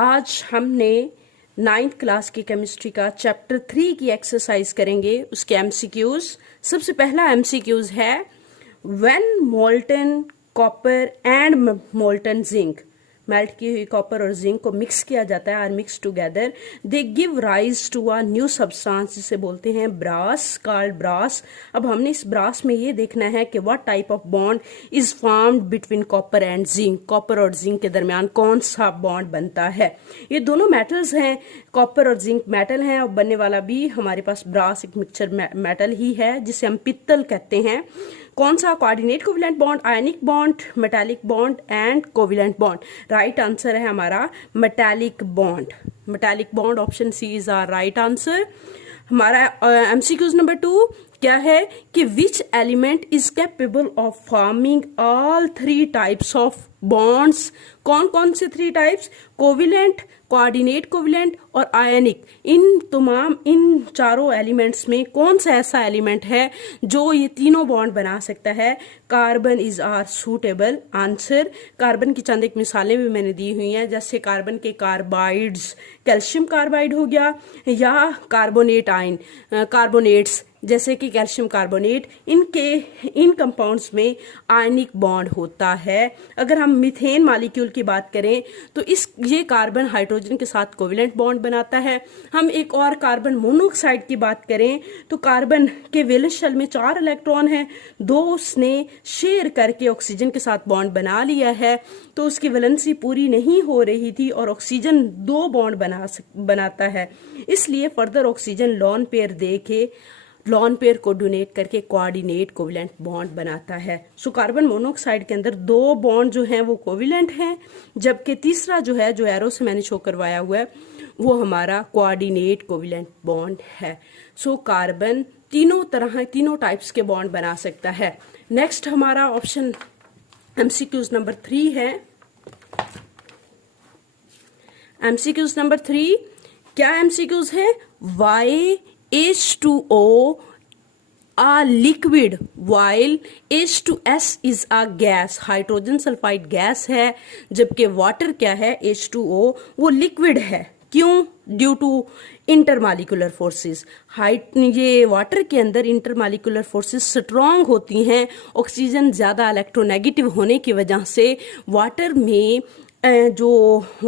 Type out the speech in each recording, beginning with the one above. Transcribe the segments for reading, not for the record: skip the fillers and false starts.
आज हमने 9th class की केमिस्ट्री का चैप्टर 3 की एक्सरसाइज करेंगे। उसके एमसीक्यूज। सबसे पहला एमसीक्यूज है when molten copper and molten zinc, melt की हुई कॉपर और जिंक को मिक्स किया जाता है, are mix together, they give rise to a new substance, जिसे बोलते हैं ब्रास, कॉल्ड ब्रास। अब हमने इस ब्रास में ये देखना है कि what type of bond is formed between copper and zinc, copper और जिंक के दरमियान कौन सा बॉन्ड बनता है। ये दोनों मेटल्स हैं, कॉपर और जिंक मेटल हैं, और बनने वाला भी हमारे पास ब्रास एक मिक्सचर मेटल ही है जिसे हम पित्तल कहते हैं। कौन सा? Coordinate covalent bond, ionic bond, metallic bond and covalent bond. Right answer है हमारा metallic bond. Metallic bond option C is our right answer. हमारा एमसीक्यूज नंबर 2 क्या है कि which element is capable of forming all 3 types of bonds. कौन कौन से 3 types? Covalent, coordinate covalent और आयनिक। इन चारों एलिमेंट्स में कौन सा ऐसा एलिमेंट है जो ये तीनों बॉन्ड बना सकता है? Carbon is are suitable answer. Carbon की चंद एक मिसालें भी मैंने दी हुई हैं, जैसे कार्बन के कार्बाइड्स, कैल्शियम कार्बाइड हो गया, या कार्बोनेट आयन, कार्बोनेट्स जैसे कि कैल्शियम कार्बोनेट। इन कंपाउंड्स में आयनिक बॉन्ड होता है। अगर हम मीथेन मॉलिक्यूल की बात करें तो ये कार्बन हाइड्रोजन के साथ कोवेलेंट बॉन्ड बनाता है। हम एक और कार्बन मोनोऑक्साइड की बात करें तो कार्बन के वैलेंस शेल में 4 इलेक्ट्रॉन हैं, 2 उसने शेयर करके ऑक्सीजन के साथ बॉन्ड बना लिया है, तो उसकी वैलेंसी पूरी नहीं हो रही थी और ऑक्सीजन 2 बॉन्ड बनाता है। इसलिए फर्दर ऑक्सीजन लॉन पेयर दे के लॉन पेयर को डोनेट करके कोऑर्डिनेट कोवेलेंट बॉन्ड बनाता है। सो कार्बन मोनोऑक्साइड के अंदर 2 बॉन्ड जो हैं वो कोवेलेंट हैं, जबकि तीसरा जो है, जो एरो से मैंने शो करवाया हुआ है, वो हमारा कोऑर्डिनेट कोवेलेंट बॉन्ड है। सो कार्बन तीनों टाइप्स के बॉन्ड बना सकता है। नेक्स्ट हमारा ऑप्शन एमसीक्यूज नंबर 3 है। एमसीक्यूज नंबर 3 क्या एमसीक्यूज है? Why H2O a liquid while H2S is a gas। Hydrogen sulphide gas है, जबकि वाटर क्या है? H2O वो लिक्विड है। क्यों? Due to intermolecular forces. ये वाटर के अंदर इंटरमालिकुलर फोर्सेस स्ट्रांग होती हैं। ऑक्सीजन ज्यादा इलेक्ट्रोनेगेटिव होने की वजह से वाटर में जो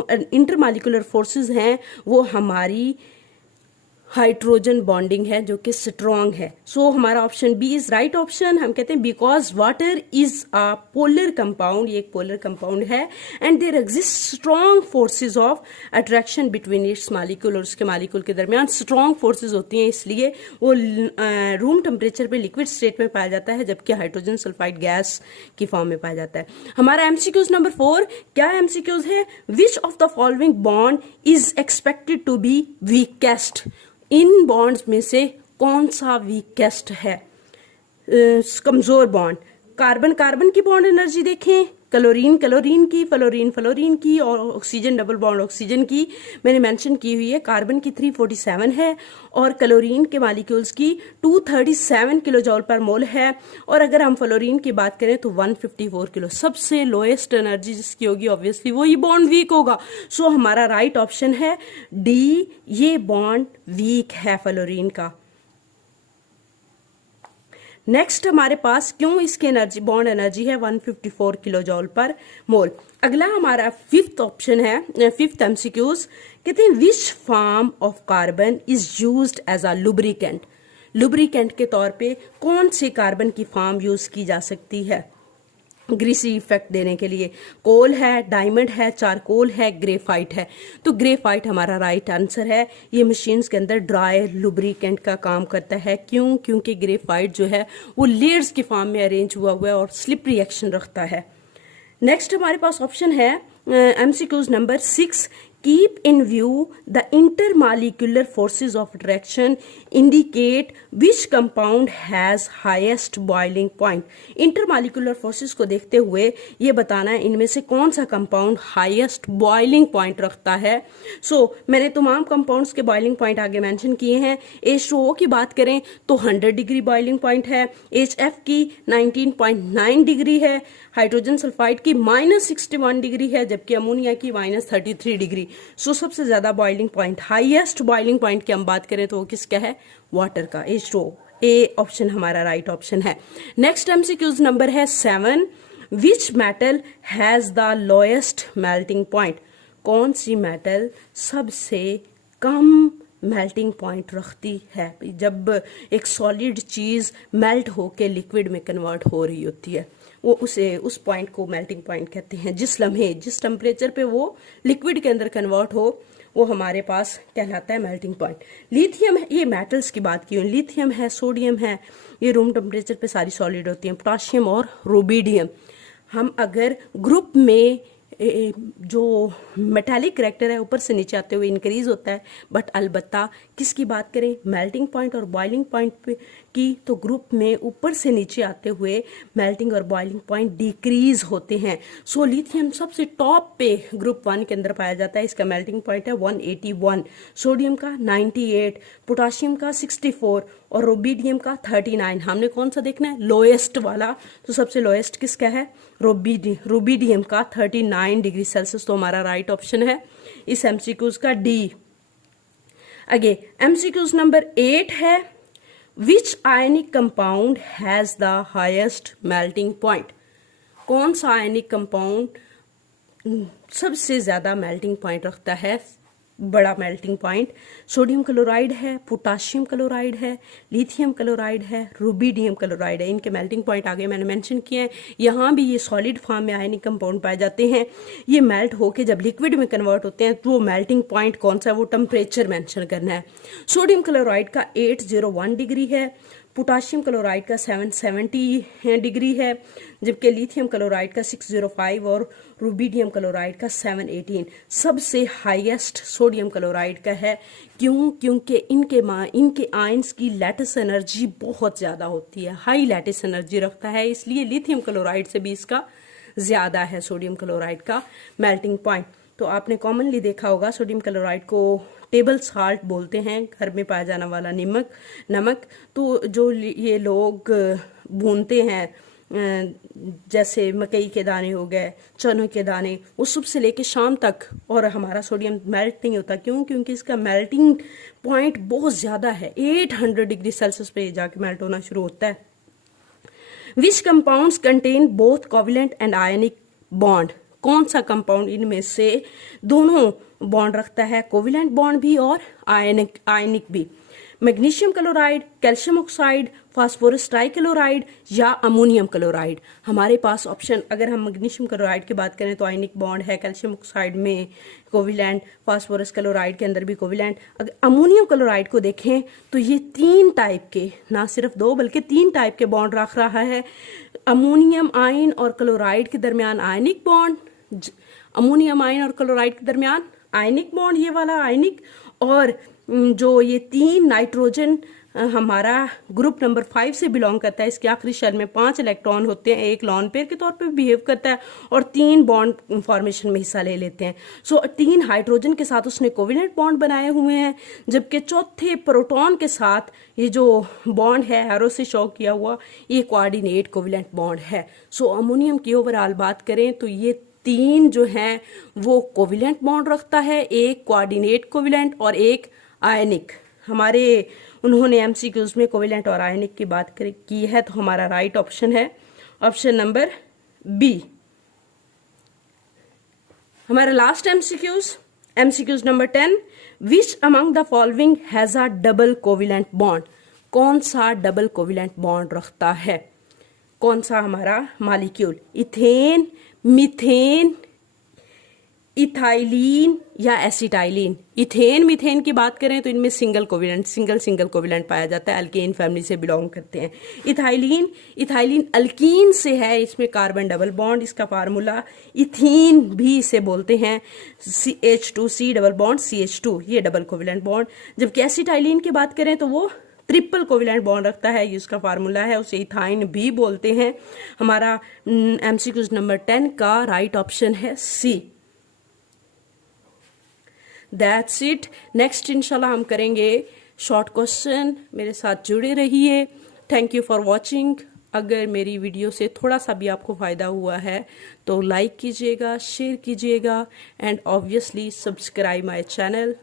इंटरमालिकुलर फोर्सेस हैं वो हमारी हाइड्रोजन बॉन्डिंग है जो कि स्ट्रॉन्ग है। सो हमारा option B is right option. हम कहते हैं because water is a polar compound, ये एक पोलर कंपाउंड है, and there exist strong forces of attraction between its molecule, और उसके मॉलिक्यूल के दरमियान स्ट्रॉन्ग फोर्सेज होती हैं, इसलिए वो रूम टेम्परेचर पे लिक्विड स्टेट में पाया जाता है, जबकि हाइड्रोजन सल्फाइड गैस की फॉर्म में पाया जाता है। हमारा एमसीक्यूज नंबर 4 क्या एमसीक्यूज है? Which of the following bond is expected to be weakest. इन बॉन्ड्स में से कौन सा वीकेस्ट है? कमजोर बॉन्ड। कार्बन कार्बन की बॉन्ड एनर्जी देखें, क्लोरीन क्लोरीन की, फ्लोरीन फ्लोरीन की, और ऑक्सीजन डबल बॉन्ड ऑक्सीजन की मैंने मेंशन की हुई है। कार्बन की 347 है और क्लोरीन के मॉलिक्यूल्स की 237 किलो जॉल पर मोल है, और अगर हम फ्लोरीन की बात करें तो 154 किलो। सबसे लोएस्ट एनर्जी जिसकी होगी ऑब्वियसली वही बॉन्ड वीक होगा। सो हमारा राइट ऑप्शन है डी, ये बॉन्ड वीक है फ्लोरीन का। नेक्स्ट हमारे पास क्यों इसकी एनर्जी, बॉन्ड एनर्जी है 154 किलो जॉल पर मोल। अगला हमारा 5th ऑप्शन है, 5th एमसीक्यूज कहते हैं which form of carbon is used as a lubricant. Lubricant के तौर पे कौन से कार्बन की फॉर्म यूज की जा सकती है ग्रीसी इफेक्ट देने के लिए? कोल है, डायमंड है, चारकोल है, ग्रेफाइट है। तो ग्रेफाइट हमारा राइट आंसर है। ये मशीन्स के अंदर ड्राई लुब्रिकेंट का काम करता है। क्यों? क्योंकि ग्रेफाइट जो है वो लेयर्स की फॉर्म में अरेंज हुआ हुआ है और स्लिप रिएक्शन रखता है। नेक्स्ट हमारे पास ऑप्शन है MCQs number 6 keep in view the intermolecular forces of attraction indicate which compound has highest boiling point। intermolecular forces को देखते हुए ये बताना है इनमें से कौन सा कंपाउंड हाईएस्ट बॉइलिंग पॉइंट रखता है। मैंने तमाम कंपाउंड्स के बॉइलिंग पॉइंट आगे मेंशन किए हैं। H2O की बात करें तो 100 डिग्री बॉइलिंग पॉइंट है, HF की 19.9 डिग्री है, हाइड्रोजन सल्फाइड की -61 डिग्री है, जबकि अमोनिया की -33 डिग्री। सो सबसे ज़्यादा boiling point, highest boiling point की हम बात करें तो वो किसका है, वाटर का, H2O। ए ऑप्शन हमारा राइट ऑप्शन है। नेक्स्ट MCQs नंबर है 7, which metal has the lowest melting point, कौन सी मेटल सबसे कम मेल्टिंग पॉइंट रखती है। जब एक सॉलिड चीज़ मेल्ट होके लिक्विड में कन्वर्ट हो रही होती है, वो उस पॉइंट को मेल्टिंग पॉइंट कहते हैं। जिस लम्हे, जिस टेम्परेचर पे वो लिक्विड के अंदर कन्वर्ट हो, वो हमारे पास कहलाता है मेल्टिंग पॉइंट। लिथियम, ये मेटल्स की बात की हुई, लिथियम है, सोडियम है, ये रूम टेम्परेचर पे सारी सॉलिड होती हैं। पोटाशियम और रुबिडियम, हम अगर ग्रुप में जो मेटालिक करेक्टर है ऊपर से नीचे आते हुए इंक्रीज होता है, बट अलबत्ता किसकी बात करें, मेल्टिंग पॉइंट और बॉइलिंग पॉइंट की, तो ग्रुप में ऊपर से नीचे आते हुए मेल्टिंग और बॉइलिंग पॉइंट डिक्रीज होते हैं। सो लिथियम सबसे टॉप पे ग्रुप 1 के अंदर पाया जाता है, इसका मेल्टिंग पॉइंट है 181, सोडियम का 98, पोटाशियम का 64 और रुबिडियम का 39। हमने कौन सा देखना है, लोएस्ट वाला, तो सबसे लोएस्ट किसका है, रुबिडियम का 39 डिग्री सेल्सियस, तो हमारा राइट ऑप्शन है इस MCQs का डी। आगे MCQs नंबर 8 है, which ionic compound has the highest melting point, कौन सा आयनिक कंपाउंड सबसे ज्यादा मेल्टिंग पॉइंट रखता है, बड़ा मेल्टिंग पॉइंट। सोडियम क्लोराइड है, पोटाशियम क्लोराइड है, लिथियम क्लोराइड है, रुबिडियम क्लोराइड है। इनके मेल्टिंग पॉइंट आगे मैंने मेंशन किए हैं। यहाँ भी ये सॉलिड फॉर्म में आयनिक कंपाउंड पाए जाते हैं। ये मेल्ट होके जब लिक्विड में कन्वर्ट होते हैं तो वो मेल्टिंग पॉइंट कौन सा है, वो टेम्परेचर मेंशन करना है। सोडियम क्लोराइड का 801 डिग्री है, पोटाशियम क्लोराइड का 770 डिग्री है, जबकि लिथियम क्लोराइड का 605 और रुबिडियम क्लोराइड का 718। सबसे हाईएस्ट सोडियम क्लोराइड का है, क्यों, क्योंकि इनके आयंस की लैटिस एनर्जी बहुत ज़्यादा होती है, हाई लैटिस एनर्जी रखता है, इसलिए लिथियम क्लोराइड से भी इसका ज़्यादा है सोडियम क्लोराइड का मेल्टिंग पॉइंट। तो आपने कॉमनली देखा होगा सोडियम क्लोराइड को टेबल साल्ट बोलते हैं, घर में पाया जाने वाला नमक। तो जो ये लोग भूनते हैं, जैसे मकई के दाने हो गए, चनों के दाने, वो सुबह से लेके शाम तक, और हमारा सोडियम मेल्ट नहीं होता, क्यों, क्योंकि इसका मेल्टिंग पॉइंट बहुत ज़्यादा है, 800 डिग्री सेल्सियस पे जाके मेल्ट होना शुरू होता है। Which compounds contain both covalent and ionic bond, कौन सा कंपाउंड इनमें से दोनों बॉन्ड रखता है, कोवेलेंट बॉन्ड भी और आयनिक भी। Magnesium chloride, calcium oxide, phosphorus trichloride या अमोनियम क्लोराइड। हमारे पास ऑप्शन, अगर हम मैग्नीशियम क्लोराइड की बात करें तो आयनिक बॉन्ड है, कैल्शियम ऑक्साइड में कोवेलेंट, फास्फोरस क्लोराइड के अंदर भी कोवेलेंट। अगर अमोनियम क्लोराइड को देखें तो ये 3 टाइप के, ना सिर्फ 2 बल्कि 3 टाइप के बॉन्ड रख रहा है। अमोनियम आयन और क्लोराइड के दरमियान आयनिक बॉन्ड, अमोनियम आयन और क्लोराइड के दरमियान आयनिक बॉन्ड, ये वाला आयनिक, और जो ये 3 नाइट्रोजन हमारा ग्रुप नंबर 5 से बिलोंग करता है, इसके आखिरी शेल में 5 इलेक्ट्रॉन होते हैं, एक लॉन पेयर के तौर पे बिहेव करता है और 3 बॉन्ड फॉर्मेशन में हिस्सा ले लेते हैं। सो 3 हाइड्रोजन के साथ उसने कोवेलेंट बॉन्ड बनाए हुए हैं, जबकि चौथे प्रोटॉन के साथ ये जो बॉन्ड है एरो से शो किया हुआ, ये कोऑर्डिनेट कोवेलेंट बॉन्ड है। सो अमोनियम की ओवरऑल बात करें तो ये 3 जो हैं वो कोवेलेंट बॉन्ड रखता है, एक कोऑर्डिनेट कोवेलेंट और एक आयनिक। हमारे उन्होंने MCQs में कोवेलेंट और आयनिक की बात की है, तो हमारा राइट ऑप्शन है ऑप्शन नंबर बी। हमारा last MCQs number 10, which among the following has a double covalent bond, कौन सा डबल कोवेलेंट बॉन्ड रखता है, कौन सा हमारा मॉलिक्यूल, इथेन, मीथेन, इथाइलिन या एसिटाइलिन। इथेन मीथेन की बात करें तो इनमें सिंगल कोवेलेंट पाया जाता है, अल्केन फैमिली से बिलोंग करते हैं। इथाइलिन अल्कीन से है, इसमें कार्बन डबल बॉन्ड, इसका फार्मूला इथीन भी इसे बोलते हैं, CH2C डबल बॉन्ड CH2, ये डबल कोवेलेंट बॉन्ड। जबकि एसिटाइलिन की बात करें तो वो ट्रिपल कोवेलेंट बॉन्ड रखता है, इसका फार्मूला है, उसे इथाइन भी बोलते हैं। हमारा MCQs नंबर 10 का राइट ऑप्शन है C। That's it. नेक्स्ट इंशाल्लाह हम करेंगे शॉर्ट क्वेश्चन, मेरे साथ जुड़े रहिए। Thank you for watching. अगर मेरी वीडियो से थोड़ा सा भी आपको फ़ायदा हुआ है तो लाइक कीजिएगा, शेयर कीजिएगा and obviously subscribe my channel.